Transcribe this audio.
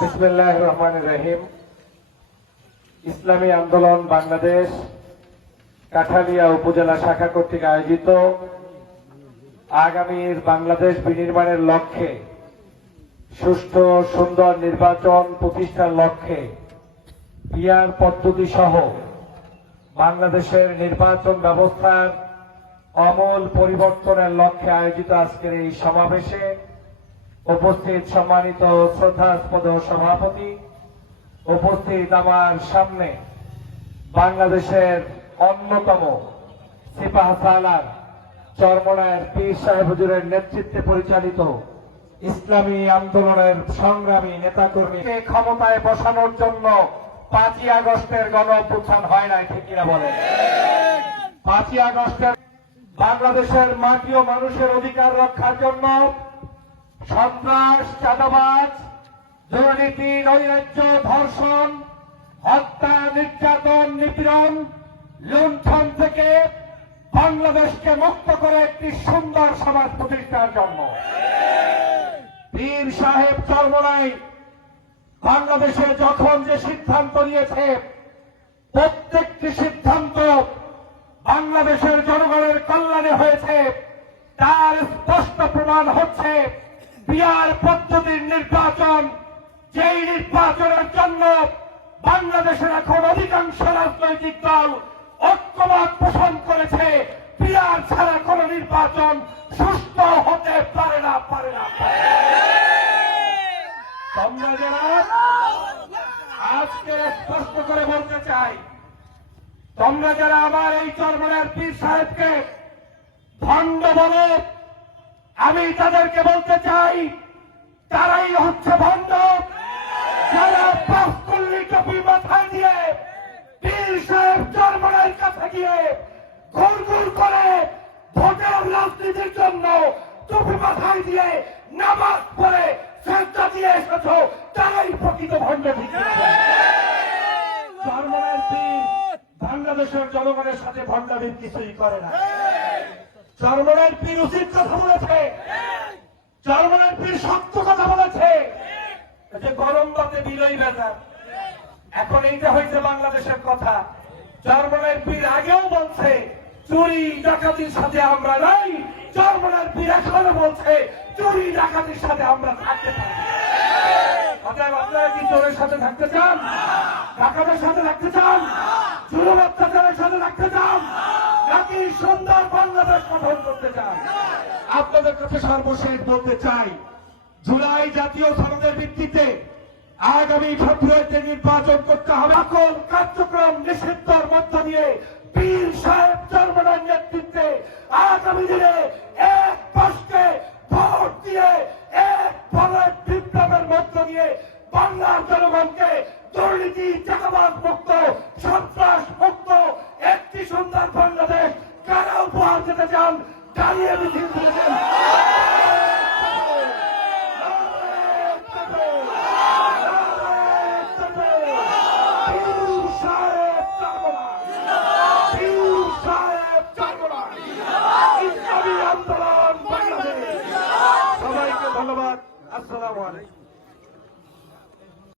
বিসমিল্লাহির রহমানির রহিম। ইসলামী আন্দোলন বাংলাদেশ কাঠালিয়া উপজেলা শাখা কর্তৃক আয়োজিত আগামীর বাংলাদেশ বিনির্মাণের লক্ষ্যে সুষ্ঠু সুন্দর নির্বাচন প্রতিষ্ঠার লক্ষ্যে পিআর পদ্ধতি সহ বাংলাদেশের নির্বাচন ব্যবস্থার আমূল পরিবর্তনের লক্ষ্যে আয়োজিত আজকের এই সমাবেশে উপস্থিত সম্মানিত শ্রদ্ধাস্পদ সভাপতি, উপস্থিত আমার সামনে বাংলাদেশের অন্যতম সিপাহসালার চরমনায়ের পীর সাহেব হুজুরের নেতৃত্বে পরিচালিত ইসলামী আন্দোলনের সংগ্রামী নেতাকর্মীকে ক্ষমতায় বসানোর জন্য 5ই আগস্টের গণ অভ্যুত্থান হয় নাই, ঠিক কিনা বলেন? 5ই আগস্টের বাংলাদেশের মাটি ও মানুষের অধিকার রক্ষার জন্য সন্ত্রাস, চাঁদাবাজ, দুর্নীতি, নৈরাজ্য, ধর্ষণ, হত্যা, নির্যাতন, নিপীড়ন, লুণ্ঠন থেকে বাংলাদেশকে মুক্ত করে একটি সুন্দর সমাজ প্রতিষ্ঠার জন্য পীর সাহেব চরমনাই বাংলাদেশে যখন যে সিদ্ধান্ত নিয়েছে, প্রত্যেকটি সিদ্ধান্ত বাংলাদেশের জনগণের কল্যাণে হয়েছে, তার স্পষ্ট প্রমাণ হচ্ছে পিআর পদ্ধতির নির্বাচন। যেই নির্বাচনের জন্য বাংলাদেশের এখন অধিকাংশ রাজনৈতিক দল ঐক্যমত পোষণ করেছে, পিআর ছাড়া কোন নির্বাচন সুস্থ হতে পারে না। তোমরা যারা আজকে স্পষ্ট করে বলতে চাই, তোমরা যারা আমার এই চরমনায়ের পীর সাহেবকে ভণ্ড বলো, আমি তাদেরকে বলতে চাই তারাই হচ্ছে ভণ্ড, যারা পাঁচকল্লি টুপি মাথায় দিয়ে পীর সাহেব চরমনায়ের কাছে গিয়ে ঘুর করে ভোটের রাজনীতির জন্য টুপি মাথায় দিয়ে নামাজ পড়ে শ্রদ্ধা দিয়ে এসেছ, তারাই প্রকৃত ভণ্ড। চরমনায়ের পীর বাংলাদেশের জনগণের সাথে ভণ্ডামির কিছুই করে না। চরমনায়ের পীর উচিত কথা বলেছে, চরমনায়ের পীর সত্য কথা বলেছে। যে গরম বাতে বিলই বেজার, এখন এইটা হয়েছে বাংলাদেশের কথা। চরমনায়ের পীর আগেও বলছে চুরি ডাকাতির সাথে আমরা নাই, চরমনায়ের পীর এখনো বলছে চুরি ডাকাতির সাথে আমরা থাকতে পারি। আপনারা কি চোরের সাথে থাকতে চান? ডাকাতের সাথে থাকতে চান? জুলুম অত্যাচারের সাথে থাকতে চান? নাকি সুন্দর বাংলাদেশ গঠন করতে চান? আপনাদের কাছে সর্বশেষ বলতে চাই, জুলাই জাতীয় সনদের ভিত্তিতে আগামী ফেব্রুয়ারিতে নির্বাচন করতে হবে। সকল কার্যক্রম নিষিদ্ধের মধ্য দিয়ে পীর সাহেব চরমনায়ের নেতৃত্বে আগামী দিনে এক পাশকে ভোট দিয়ে এক ফলের বিপ্লবের মধ্য দিয়ে বাংলার জনগণকে দুর্নীতি, চাঁদাবাজ মুক্ত, সন্ত্রাস মুক্ত একটি সুন্দর বাংলাদেশ কারা উপহার দিতে চান? দাঁড়িয়ে মিছিল দিয়েছেন। ইসলামী আন্দোলন বাংলাদেশ। সবাইকে ধন্যবাদ। আসসালামু আলাইকুম।